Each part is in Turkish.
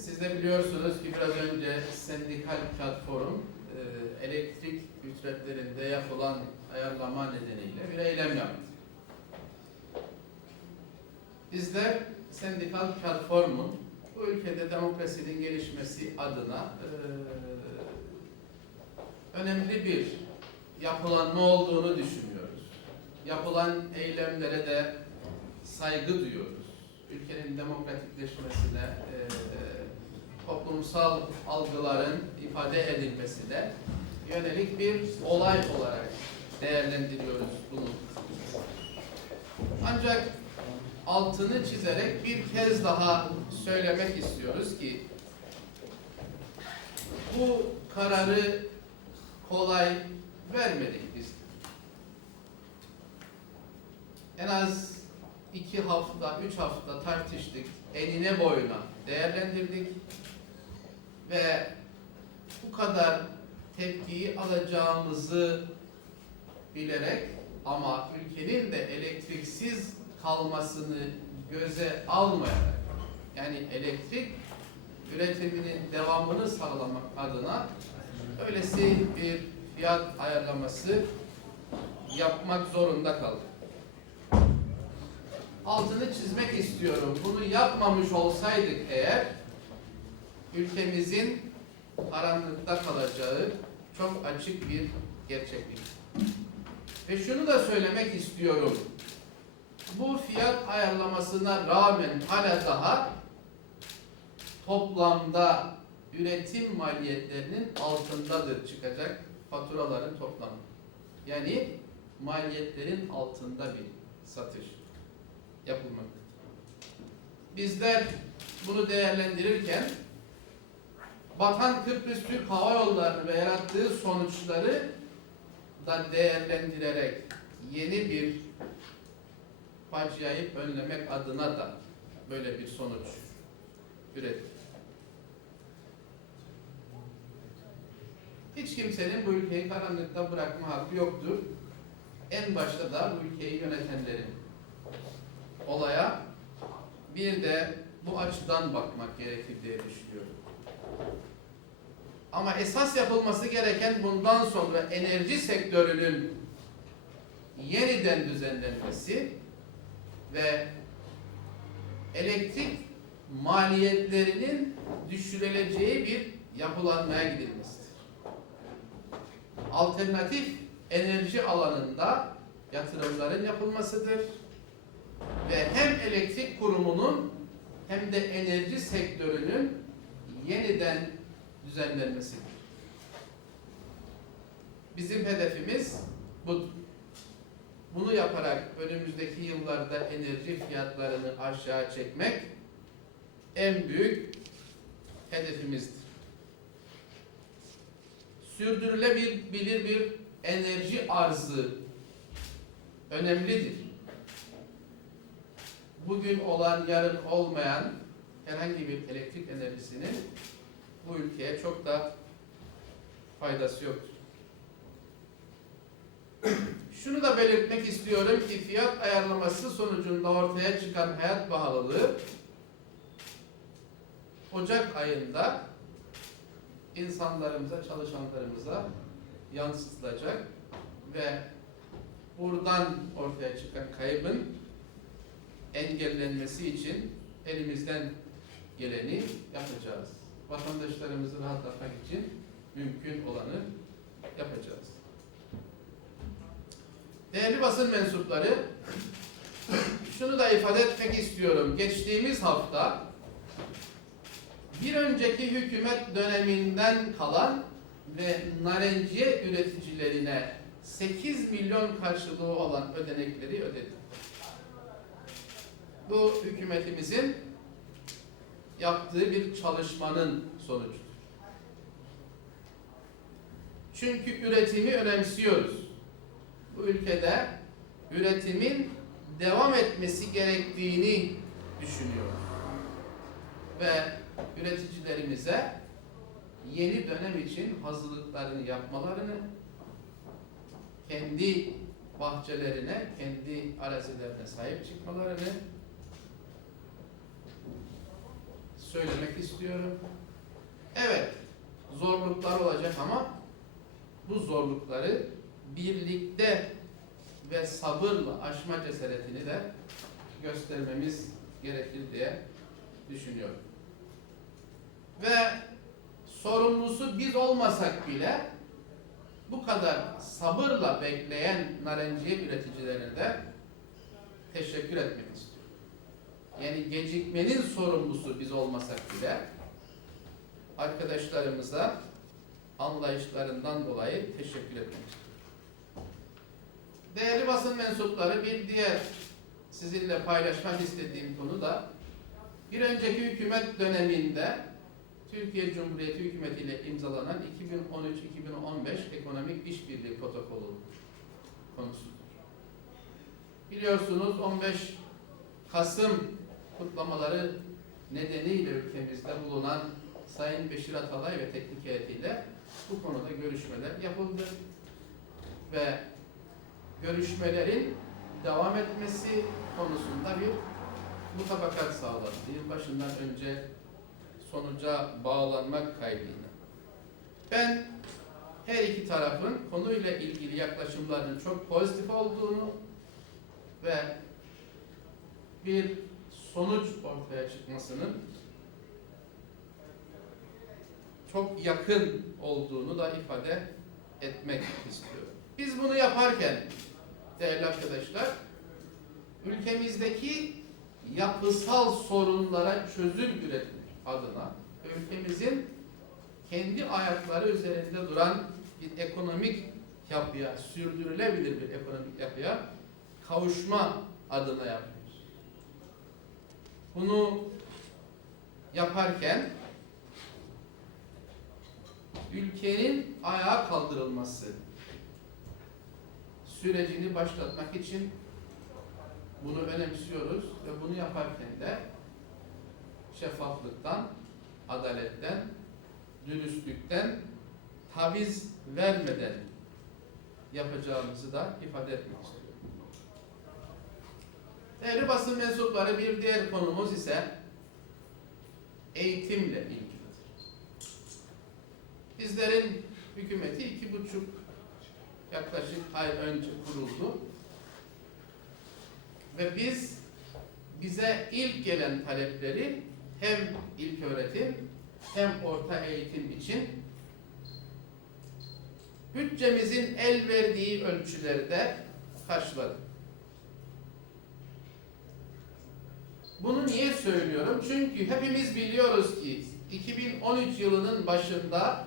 Siz de biliyorsunuz ki biraz önce sendikal platform e, elektrik ücretlerinde yapılan ayarlama nedeniyle bir eylem yaptı. Bizler sendikal platformun bu ülkede demokrasinin gelişmesi adına e, önemli bir yapılanma olduğunu düşünüyoruz. Yapılan eylemlere de saygı duyuyoruz. Ülkenin demokratikleşmesine, e, toplumsal algıların ifade edilmesine yönelik bir olay olarak değerlendiriyoruz bunu. Ancak altını çizerek bir kez daha söylemek istiyoruz ki bu kararı kolay vermedik biz. En az iki hafta, üç hafta tartıştık, enine boyuna değerlendirdik ve bu kadar tepkiyi alacağımızı bilerek ama ülkenin de elektriksiz kalmasını göze almayarak yani elektrik üretiminin devamını sağlamak adına öylesi bir fiyat ayarlaması yapmak zorunda kaldık. Altını çizmek istiyorum. Bunu yapmamış olsaydık eğer ülkemizin karanlıkta kalacağı çok açık bir gerçeklik. Ve şunu da söylemek istiyorum. Bu fiyat ayarlamasına rağmen hala daha toplamda üretim maliyetlerinin altındadır çıkacak faturaların toplamı. Yani maliyetlerin altında bir satış yapılmaktadır. Bizler bunu değerlendirirken Batan Kıbrıs Türk Hava Yolları ve yarattığı sonuçları da değerlendirerek yeni bir faciayı önlemek adına da böyle bir sonuç ürettik. Hiç kimsenin bu ülkeyi karanlıkta bırakma hakkı yoktur. En başta da bu ülkeyi yönetenlerin olaya bir de bu açıdan bakmak gerekir diye düşünüyorum. Ama esas yapılması gereken bundan sonra enerji sektörünün yeniden düzenlenmesi ve elektrik maliyetlerinin düşürüleceği bir yapılanmaya gidilmesidir. Alternatif enerji alanında yatırımların yapılmasıdır ve hem elektrik kurumunun hem de enerji sektörünün yeniden düzenlenmesidir. Bizim hedefimiz bu. Bunu yaparak önümüzdeki yıllarda enerji fiyatlarını aşağı çekmek en büyük hedefimizdir. Sürdürülebilir bir enerji arzı önemlidir. Bugün olan, yarın olmayan herhangi bir elektrik enerjisinin bu ülkeye çok da faydası yoktur. Şunu da belirtmek istiyorum ki fiyat ayarlaması sonucunda ortaya çıkan hayat pahalılığı Ocak ayında insanlarımıza, çalışanlarımıza yansıtılacak ve buradan ortaya çıkan kaybın engellenmesi için elimizden geleni yapacağız. Vatandaşlarımızı rahatlatmak için mümkün olanı yapacağız. Değerli basın mensupları, şunu da ifade etmek istiyorum. Geçtiğimiz hafta bir önceki hükümet döneminden kalan ve narenciye üreticilerine 8 milyon karşılığı olan ödenekleri ödedi. Bu hükümetimizin yaptığı bir çalışmanın sonucudur. Çünkü üretimi önemsiyoruz. Bu ülkede üretimin devam etmesi gerektiğini düşünüyoruz. Ve üreticilerimize yeni dönem için hazırlıklarını yapmalarını, kendi bahçelerine, kendi arazilerine sahip çıkmalarını, söylemek istiyorum. Evet, zorluklar olacak ama bu zorlukları birlikte ve sabırla aşma cesaretini de göstermemiz gerekir diye düşünüyorum. Ve sorumlusu biz olmasak bile bu kadar sabırla bekleyen narenciye üreticilerine de teşekkür etmek istiyorum. Yani gecikmenin sorumlusu biz olmasak bile arkadaşlarımıza anlayışlarından dolayı teşekkür etmek istiyorum. Değerli basın mensupları bir diğer sizinle paylaşmak istediğim konu da bir önceki hükümet döneminde Türkiye Cumhuriyeti Hükümeti ile imzalanan 2013-2015 ekonomik işbirliği protokolü konusudur. Biliyorsunuz 15 Kasım kutlamaları nedeniyle ülkemizde bulunan Sayın Beşir Atalay ve teknik heyetiyle bu konuda görüşmeler yapıldı. Ve görüşmelerin devam etmesi konusunda bir mutabakat sağlandı. Yılbaşından önce sonuca bağlanmak kaydıyla. Ben her iki tarafın konuyla ilgili yaklaşımlarının çok pozitif olduğunu ve bir sonuç ortaya çıkmasının çok yakın olduğunu da ifade etmek istiyorum. Biz bunu yaparken değerli arkadaşlar ülkemizdeki yapısal sorunlara çözüm üretmek adına ülkemizin kendi ayakları üzerinde duran bir ekonomik yapıya, sürdürülebilir bir ekonomik yapıya kavuşma adına yapıyoruz. Bunu yaparken ülkenin ayağa kaldırılması sürecini başlatmak için bunu önemsiyoruz ve bunu yaparken de şeffaflıktan, adaletten, dürüstlükten taviz vermeden yapacağımızı da ifade etmek istiyorum. Değerli basın mensupları bir diğer konumuz ise eğitimle ilgilidir. Bizlerin hükümeti iki buçuk yaklaşık ay önce kuruldu ve biz bize ilk gelen talepleri hem ilk öğretim hem orta eğitim için bütçemizin el verdiği ölçülerde karşıladık. Bunu niye söylüyorum? Çünkü hepimiz biliyoruz ki 2013 yılının başında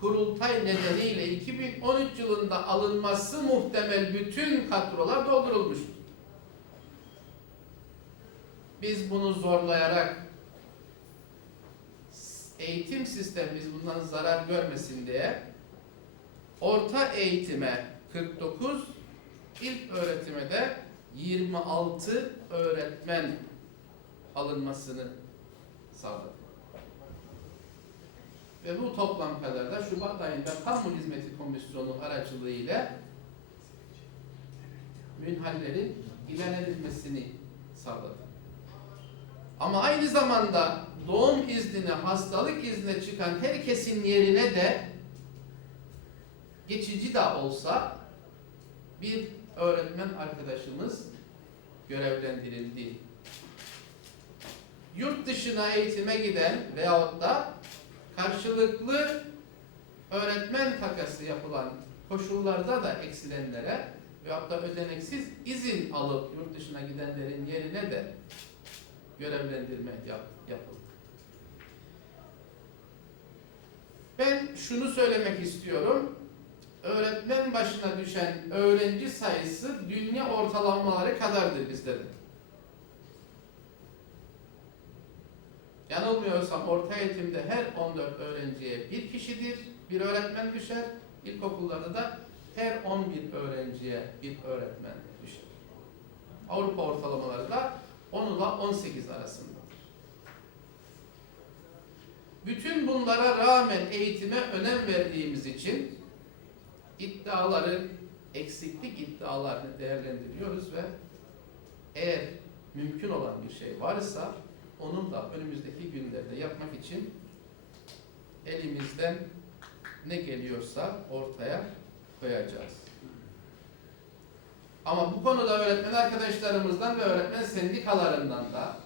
kurultay nedeniyle 2013 yılında alınması muhtemel bütün kadrolar doldurulmuştur. Biz bunu zorlayarak eğitim sistemimiz bundan zarar görmesin diye orta eğitime 49, ilk öğretime de 26 öğretmen alınmasını sağladı. Ve bu toplantılarda Şubat ayında Kamu Hizmeti Komisyonu aracılığıyla münhallerin ilan edilmesini sağladı. Ama aynı zamanda doğum iznine, hastalık iznine çıkan herkesin yerine de geçici de olsa bir öğretmen arkadaşımız görevlendirildi. Yurt dışına eğitime giden veyahut da karşılıklı öğretmen takası yapılan koşullarda da eksilenlere veyahut da ödeneksiz izin alıp yurt dışına gidenlerin yerine de görevlendirme yap, yapıldı. Ben şunu söylemek istiyorum. Öğretmen başına düşen öğrenci sayısı dünya ortalamaları kadardır bizde de. Yanılmıyorsam orta eğitimde her 14 öğrenciye bir kişidir, bir öğretmen düşer. İlkokullarda da her 11 öğrenciye bir öğretmen düşer. Avrupa ortalamaları da 10 ile 18 arasındadır. Bütün bunlara rağmen eğitime önem verdiğimiz için iddiaların eksiklik iddialarını değerlendiriyoruz ve eğer mümkün olan bir şey varsa Onu da önümüzdeki günlerde yapmak için elimizden ne geliyorsa ortaya koyacağız. Ama bu konuda öğretmen arkadaşlarımızdan ve öğretmen sendikalarından da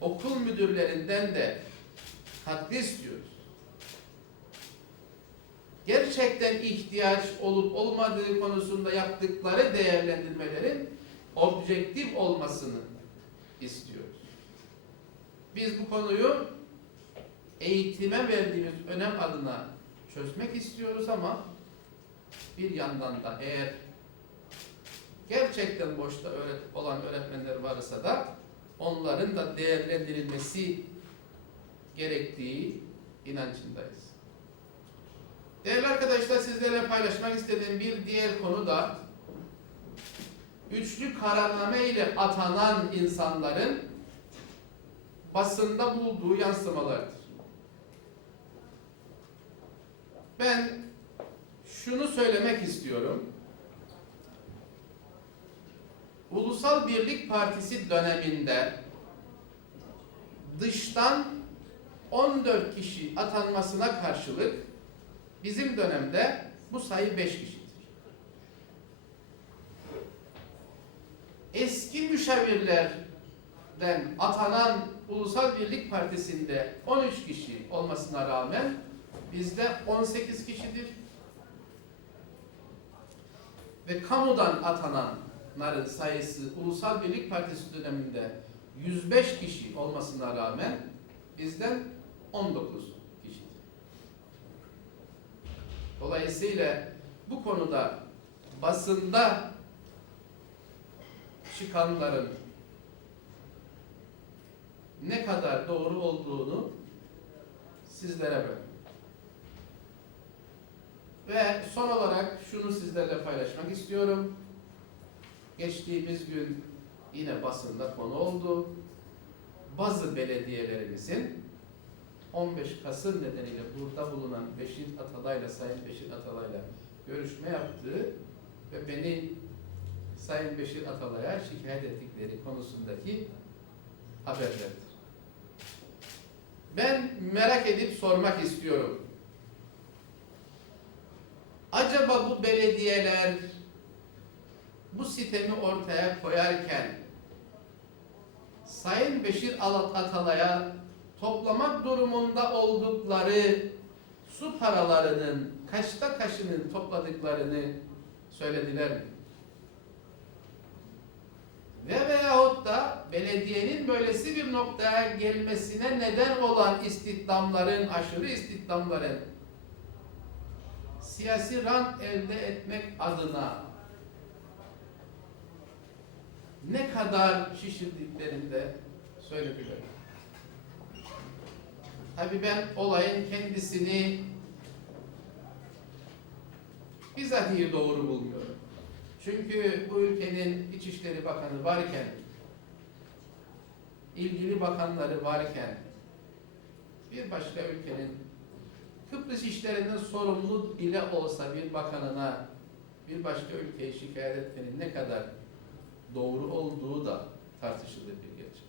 okul müdürlerinden de katkı istiyoruz. Gerçekten ihtiyaç olup olmadığı konusunda yaptıkları değerlendirmelerin objektif olmasını istiyoruz. Biz bu konuyu eğitime verdiğimiz önem adına çözmek istiyoruz ama bir yandan da eğer gerçekten boşta olan öğretmenler varsa da onların da değerlendirilmesi gerektiği inancındayız. Değerli arkadaşlar sizlerle paylaşmak istediğim bir diğer konu da üçlü kararname ile atanan insanların basında bulduğu yansımalardır. Ben şunu söylemek istiyorum. Ulusal Birlik Partisi döneminde dıştan 14 kişi atanmasına karşılık bizim dönemde bu sayı 5 kişidir. Eski müşavirlerden atanan Ulusal Birlik Partisi'nde 13 kişi olmasına rağmen bizde 18 kişidir. Ve kamudan atananların sayısı Ulusal Birlik Partisi döneminde 105 kişi olmasına rağmen bizden 19 kişidir. Dolayısıyla bu konuda basında çıkanların ne kadar doğru olduğunu sizlere bırakıyorum. Ve son olarak şunu sizlerle paylaşmak istiyorum. Geçtiğimiz gün yine basında konu oldu. Bazı belediyelerimizin 15 Kasım nedeniyle burada bulunan Beşir Atalay'la, Sayın Beşir Atalay'la görüşme yaptığı ve beni Sayın Beşir Atalay'a şikayet ettikleri konusundaki haberlerdir. Ben merak edip sormak istiyorum. Acaba bu belediyeler bu sistemi ortaya koyarken Sayın Beşir Atalay'a toplamak durumunda oldukları su paralarının kaçta kaçının topladıklarını söylediler mi? Ve veyahut da belediyenin böylesi bir noktaya gelmesine neden olan istihdamların, aşırı istihdamların siyasi rant elde etmek adına ne kadar şişirdiklerini de söylediler. Tabi ben olayın kendisini bizatihi doğru bulmuyorum. Çünkü bu ülkenin İçişleri Bakanı varken, ilgili bakanları varken, bir başka ülkenin Kıbrıs işlerinden sorumlu bile olsa bir bakanına bir başka ülkeyi şikayet etmenin ne kadar doğru olduğu da tartışılır bir gerçek.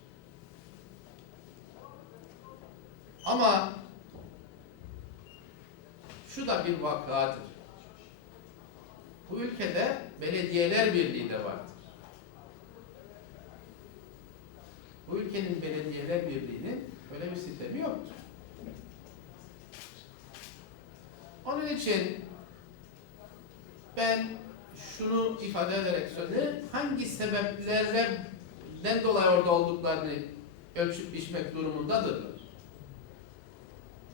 Ama şu da bir vakadır. Bu ülkede belediyeler birliği de vardır. Bu ülkenin belediyeler birliğinin öyle bir sistemi yoktur. Onun için ben şunu ifade ederek söyleyeyim, hangi sebeplerden dolayı orada olduklarını ölçüp biçmek durumundadırlar.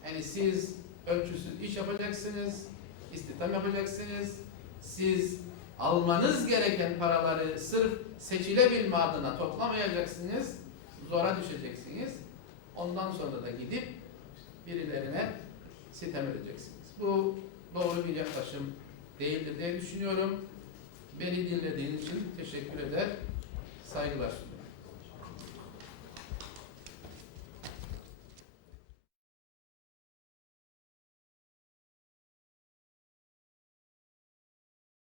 Yani siz ölçüsüz iş yapacaksınız, istihdam yapacaksınız, siz almanız gereken paraları sırf seçilebilme adına toplamayacaksınız, zora düşeceksiniz. Ondan sonra da gidip birilerine sitem edeceksiniz. Bu doğru bir yaklaşım değildir diye düşünüyorum. Beni dinlediğiniz için teşekkür eder, saygılar sunuyorum.